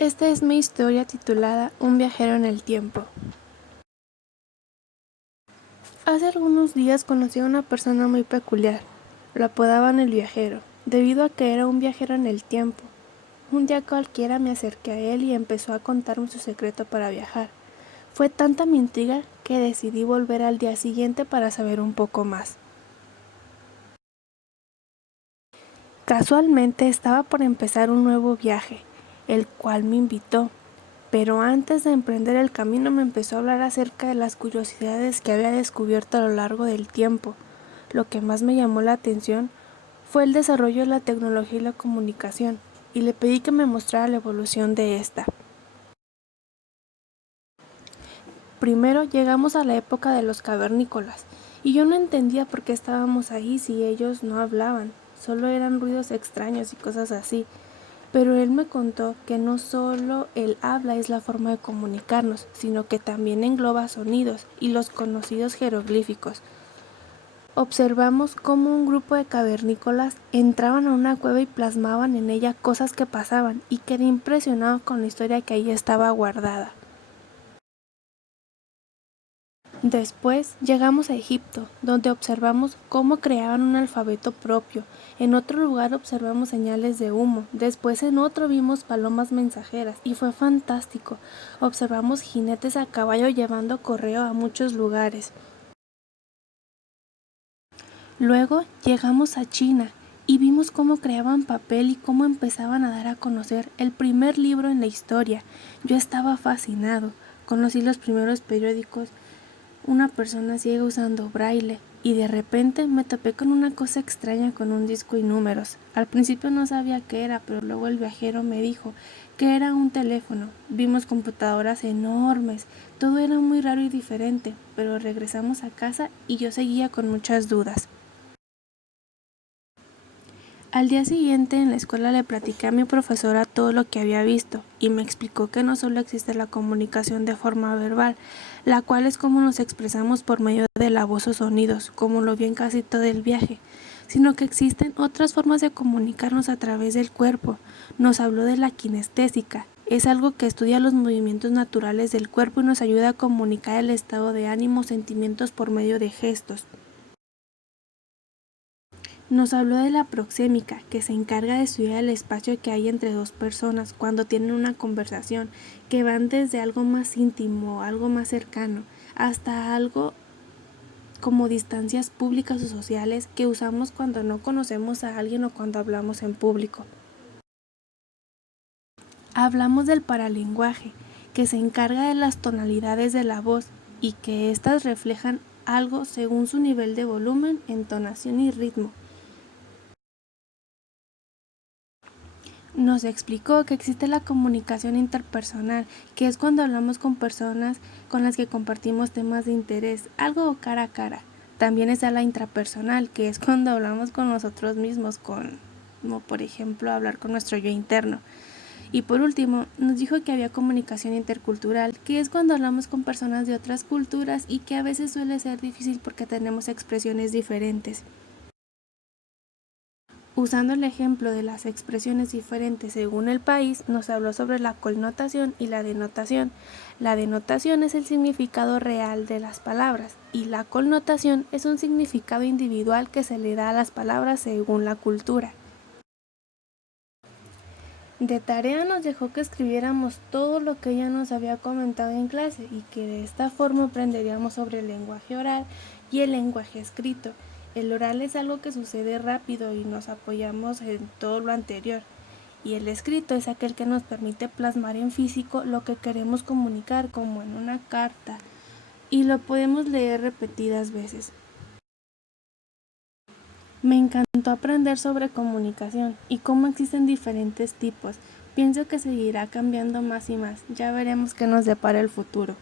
Esta es mi historia titulada Un viajero en el tiempo. Hace algunos días conocí a una persona muy peculiar. Lo apodaban el viajero, debido a que era un viajero en el tiempo. Un día cualquiera me acerqué a él y empezó a contarme su secreto para viajar. Fue tanta mi intriga que decidí volver al día siguiente para saber un poco más. Casualmente estaba por empezar un nuevo viaje, el cual me invitó. Pero antes de emprender el camino me empezó a hablar acerca de las curiosidades que había descubierto a lo largo del tiempo. Lo que más me llamó la atención fue el desarrollo de la tecnología y la comunicación, y le pedí que me mostrara la evolución de esta. Primero llegamos a la época de los cavernícolas, y yo no entendía por qué estábamos ahí si ellos no hablaban, solo eran ruidos extraños y cosas así. Pero él me contó que no solo el habla es la forma de comunicarnos, sino que también engloba sonidos y los conocidos jeroglíficos. Observamos cómo un grupo de cavernícolas entraban a una cueva y plasmaban en ella cosas que pasaban, y quedé impresionado con la historia que ahí estaba guardada. Después llegamos a Egipto, donde observamos cómo creaban un alfabeto propio. En otro lugar observamos señales de humo. Después en otro vimos palomas mensajeras y fue fantástico. Observamos jinetes a caballo llevando correo a muchos lugares. Luego llegamos a China y vimos cómo creaban papel y cómo empezaban a dar a conocer el primer libro en la historia. Yo estaba fascinado. Conocí los primeros periódicos, una persona ciega usando braille, y de repente me topé con una cosa extraña con un disco y números. Al principio no sabía qué era, pero luego el viajero me dijo que era un teléfono. Vimos computadoras enormes, todo era muy raro y diferente, pero regresamos a casa y yo seguía con muchas dudas. Al día siguiente en la escuela le platiqué a mi profesora todo lo que había visto y me explicó que no solo existe la comunicación de forma verbal, la cual es como nos expresamos por medio de la voz o sonidos, como lo vi en casi todo el viaje, sino que existen otras formas de comunicarnos a través del cuerpo. Nos habló de la kinestésica. Es algo que estudia los movimientos naturales del cuerpo y nos ayuda a comunicar el estado de ánimo o sentimientos por medio de gestos. Nos habló de la proxémica, que se encarga de estudiar el espacio que hay entre dos personas cuando tienen una conversación, que van desde algo más íntimo, algo más cercano, hasta algo como distancias públicas o sociales que usamos cuando no conocemos a alguien o cuando hablamos en público. Hablamos del paralenguaje, que se encarga de las tonalidades de la voz y que éstas reflejan algo según su nivel de volumen, entonación y ritmo. Nos explicó que existe la comunicación interpersonal, que es cuando hablamos con personas con las que compartimos temas de interés, algo cara a cara. También está la intrapersonal, que es cuando hablamos con nosotros mismos, como por ejemplo hablar con nuestro yo interno. Y por último, nos dijo que había comunicación intercultural, que es cuando hablamos con personas de otras culturas y que a veces suele ser difícil porque tenemos expresiones diferentes. Usando el ejemplo de las expresiones diferentes según el país, nos habló sobre la connotación y la denotación. La denotación es el significado real de las palabras y la connotación es un significado individual que se le da a las palabras según la cultura. De tarea nos dejó que escribiéramos todo lo que ella nos había comentado en clase y que de esta forma aprenderíamos sobre el lenguaje oral y el lenguaje escrito. El oral es algo que sucede rápido y nos apoyamos en todo lo anterior, y el escrito es aquel que nos permite plasmar en físico lo que queremos comunicar, como en una carta, y lo podemos leer repetidas veces. Me encantó aprender sobre comunicación y cómo existen diferentes tipos. Pienso que seguirá cambiando más y más. Ya veremos qué nos depara el futuro.